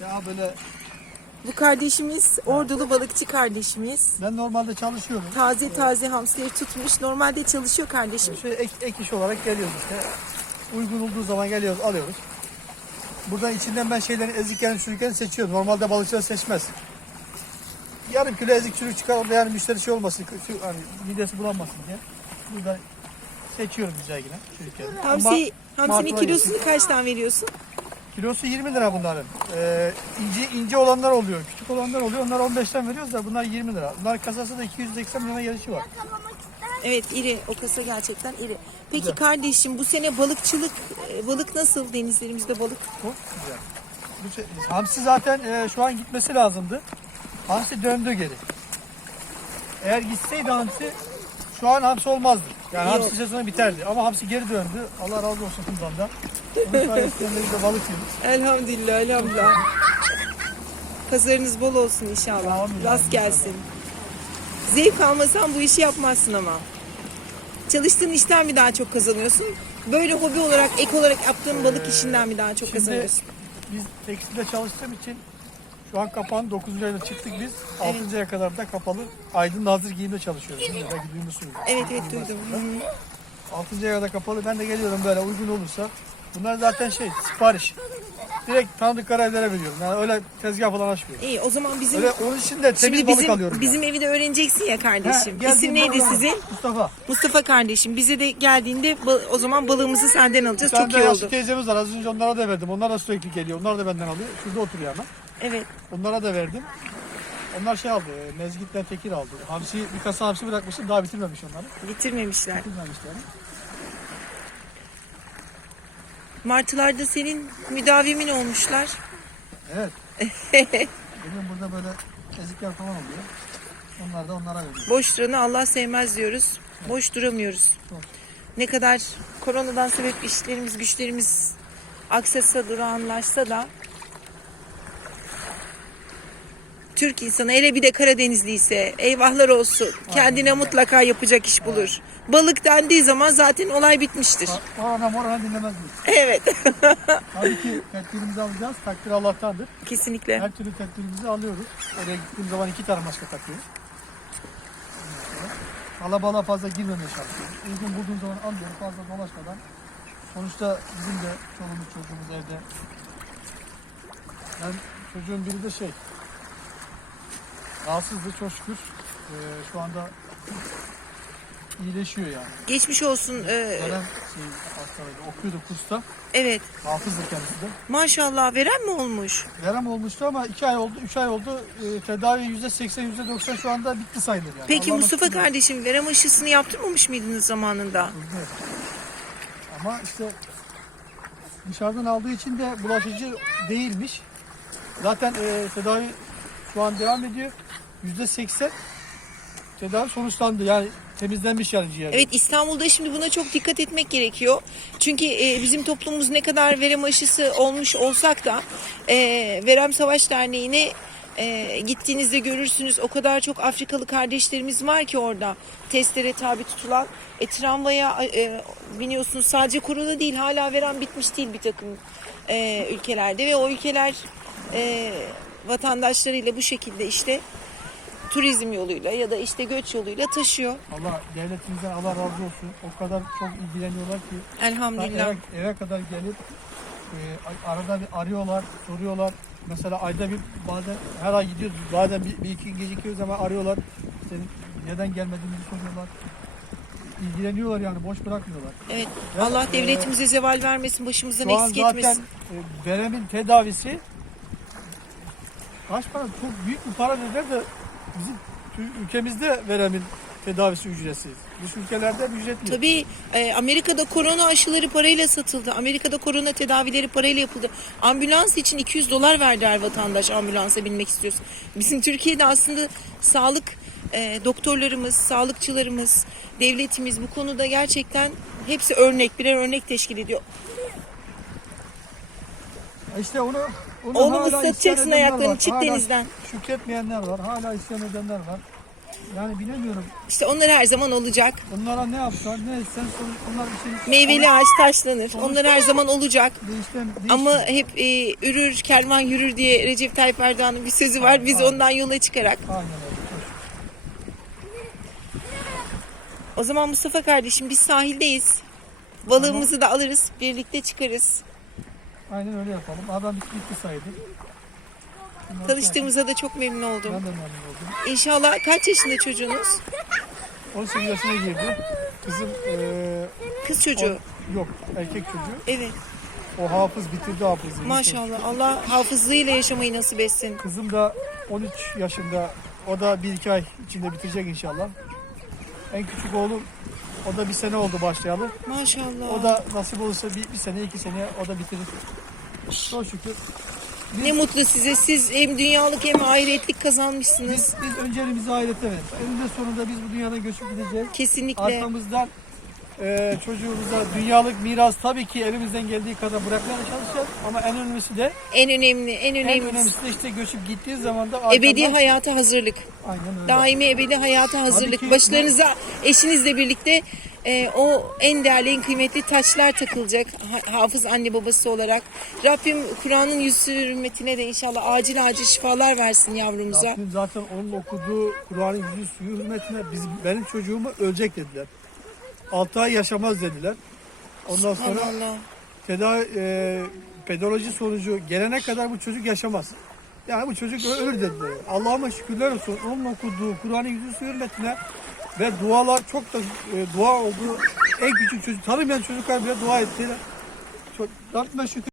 ya. Ya böyle Bu kardeşimiz ordulu balıkçı kardeşimiz. ben normalde çalışıyorum. Taze taze hamsileri tutmuş. Normalde çalışıyor kardeşim. Şöyle ek, ek iş olarak geliyoruz işte. Uygun olduğu zaman geliyoruz, alıyoruz. Buradan içinden ben şeylerin eziklerini, çürüklerini seçiyorum. Normalde balıkçılar seçmez. Yarım kilo ezik çürük çıkar, orada yani müşteri şey olmasın, şu, hani midesi bulanmasın diye. Burada seçiyorum güzel yine çürüklerini. Hamsi, hamsinin martılar kilosunu kaçtan veriyorsun? Kilosu 20 lira bunların. Ee, ince ince olanlar oluyor, küçük olanlar oluyor. Onlar 15'ten veriyoruz da bunlar 20 lira. Bunlar kasası da 280 milyona gelişi var. Evet iri. O kasa gerçekten iri. Peki Güzel. kardeşim bu sene balıkçılık, e, balık nasıl denizlerimizde balık? Çok güzel. Bu şey- Hamsi zaten e, şu an gitmesi lazımdı. Hamsi döndü geri. Eğer gitseydi hamsi şu an hamsi olmazdı. Yani Yok. hamsi sezonu biterdi. Ama hamsi geri döndü. Allah razı olsun bundan da. Onun sayesinde biz de balık yiyoruz. Elhamdülillah, elhamdülillah. Pazarınız bol olsun inşallah. Amin, Rast amin. gelsin. Zevk almasan bu işi yapmazsın ama. Çalıştığın işten mi daha çok kazanıyorsun? Böyle hobi olarak, ek olarak yaptığın balık işinden mi daha çok Şimdi kazanıyorsun? biz tekstilde çalıştığım için şu an kapağın 9. ayında çıktık biz. 6. aya kadar da kapalı Aydın Nazır giyimde çalışıyoruz. Mi? Belki duymuşsunuz. Evet evet duydum. Hı hı. 6. aya kadar kapalı. Ben de geliyorum böyle uygun olursa. Bunlar zaten şey sipariş. Direkt tanıdık evlere veriyorum. Yani öyle tezgah falan açmıyorum. İyi o zaman bizim Öyle onun için de temiz şimdi balık bizim alıyorum. bizim evi de öğreneceksin ya kardeşim. He, İsim geldiğim neydi balığı- sizin? Mustafa. Mustafa kardeşim. Bize de geldiğinde ba- o zaman balığımızı senden alacağız. Bir tane Çok de iyi yaşlı oldu. teyzemiz var. Az önce onlara da verdim. Onlar da sürekli geliyor. Onlar da benden alıyor. Şurada oturuyor ama. Evet. Onlara da verdim. Onlar şey aldı. e, Mezgitler tekir aldı. Hamsi, bir kasa hamsi bırakmıştım. Daha bitirmemiş onları. Bitirmemişler. Bitirmemişler. Martılarda senin müdavimin olmuşlar. Evet. Bugün burada böyle ezikler falan oluyor. Onlar da onlara veriyor. Boş duranı Allah sevmez diyoruz. Boş duramıyoruz. Çok. Ne kadar koronadan sebep işlerimiz, güçlerimiz aksasa, durağanlaşsa da Türk insanı hele bir de Karadenizli ise eyvahlar olsun. Kendine mutlaka yapacak iş bulur. Balık dendiği zaman zaten olay bitmiştir. Orana morana dinlemez miyiz? Evet. Tabii ki tedbirimizi alacağız. Takdir Allah'tandır. Kesinlikle. Her türlü tedbirimizi alıyoruz. Oraya gittiğim zaman iki tane maske takıyoruz. Alabalığa fazla girmemeye çalışıyoruz. Uygun bulduğum zaman alıyorum fazla dolaşmadan. Sonuçta bizim de çoluğumuz çocuğumuz evde. Ben çocuğun biri de şey rahatsızdı çok şükür. Ee, şu anda iyileşiyor yani. Geçmiş olsun. ee, Veren şey, hastalığıydı. Okuyordu kursta. evet. Hafızdı kendisi de. Maşallah veren mi olmuş? Verem olmuştu ama 2 ay oldu, 3 ay oldu. Ee, tedavi %80, %90 şu anda bitti sayılır yani. Peki Allah Mustafa nasip kardeşim verem aşısını yaptırmamış mıydınız zamanında? etsin. Ama işte dışarıdan aldığı için de bulaşıcı değilmiş. Zaten e, tedavi şu an devam ediyor. %80 tedavi sonuçlandı. Yani temizlenmiş yani ciğer. Evet İstanbul'da şimdi buna çok dikkat etmek gerekiyor. Çünkü e, bizim toplumumuz ne kadar verem aşısı olmuş olsak da e, Verem Savaş Derneği'ne e, gittiğinizde görürsünüz o kadar çok Afrikalı kardeşlerimiz var ki orada testlere tabi tutulan. E, tramvaya e, biniyorsunuz sadece korona değil hala verem bitmiş değil bir takım e, ülkelerde ve o ülkeler e, vatandaşlarıyla bu şekilde işte turizm yoluyla ya da işte göç yoluyla taşıyor. Allah devletimizden Allah razı olsun. O kadar çok ilgileniyorlar ki Elhamdülillah. Eve, eve kadar gelip e, arada bir arıyorlar, soruyorlar. Mesela ayda bir bazen her ay gidiyoruz. Bazen bir, bir iki gecikiyoruz ama arıyorlar. İşte neden gelmediğimizi soruyorlar. İlgileniyorlar yani boş bırakmıyorlar. Evet. Ve, Allah e, devletimize zeval vermesin, başımızdan Şu an eksik zaten etmesin. e, veremin tedavisi kaç para? Çok büyük bir para dediler de bizim ülkemizde veremin tedavisi ücretsiz. Dış ülkelerde ücretli. Tabii e, Amerika'da korona aşıları parayla satıldı. Amerika'da korona tedavileri parayla yapıldı. Ambulans için 200 dolar verdi her vatandaş ambulansa binmek istiyorsa. Bizim Türkiye'de aslında sağlık e, doktorlarımız, sağlıkçılarımız, devletimiz bu konuda gerçekten hepsi örnek, birer örnek teşkil ediyor. İşte onu Oğlum ıslatacaksın ayaklarını, çık denizden. Şükretmeyenler var. Hala isyan edenler var. Yani bilemiyorum. İşte onlar her zaman olacak. Onlara ne yapsan ne etsen sonuç onlar bir şey Meyveli ağaç taşlanır. Onlar her zaman olacak. değişten, Ama hep e, ürür, kervan yürür diye Recep Tayyip Erdoğan'ın bir sözü var. Biz ondan yola çıkarak. Aynen öyle. O zaman Mustafa kardeşim biz sahildeyiz. Balığımızı da alırız, birlikte çıkarız. Aynen öyle yapalım. Adam bitti, bitti saydı. Bundan Tanıştığımıza da çok memnun oldum. Ben de memnun oldum. İnşallah kaç yaşında çocuğunuz? 18 yaşına girdi. Kızım eee, Kız çocuğu. yok erkek çocuğu. Evet. O hafız bitirdi hafızlığı. Maşallah. Allah hafızlığıyla yaşamayı nasip etsin. Kızım da 13 yaşında. O da 1-2 ay içinde bitirecek inşallah. En küçük oğlum o da bir sene oldu başlayalı. Maşallah. O da nasip olursa bir, bir sene iki sene o da bitirir. Çok şükür. Ne mutlu size. Siz hem dünyalık hem ahiretlik kazanmışsınız. Biz, biz önceliğimizi ahirette veririz. Eninde sonunda biz bu dünyadan göçüp gideceğiz. Kesinlikle. Arkamızdan e, çocuğumuza dünyalık miras tabii ki elimizden geldiği kadar bırakmaya çalışacağız. Ama en önemlisi de En önemli, en en önemlisi. önemlisi de işte göçüp gittiği zaman da Ebedi hayata hazırlık. Aynen öyle. Daimi ebedi hayata hazırlık. ki- Başlarınıza eşinizle birlikte e, o en değerli, en kıymetli taçlar takılacak. Ha- hafız anne babası olarak. Rabbim Kur'an'ın yüzü hürmetine de inşallah acil acil şifalar versin yavrumuza. Rabbim zaten onun okuduğu Kur'an'ın suyu hürmetine bizim, benim çocuğumu ölecek dediler. 6 ay yaşamaz dediler. Ondan sonra Allah tedavi e, pedoloji sonucu gelene kadar bu çocuk yaşamaz. Yani bu çocuk ölür dediler. Allah'ıma şükürler olsun. Onun okuduğu Kur'an'ın yüzü suyu hürmetine ve dualar çok da e, dua oldu. En küçük çocuk tanımayan çocuklar bile dua ettiler. Çok, şükür.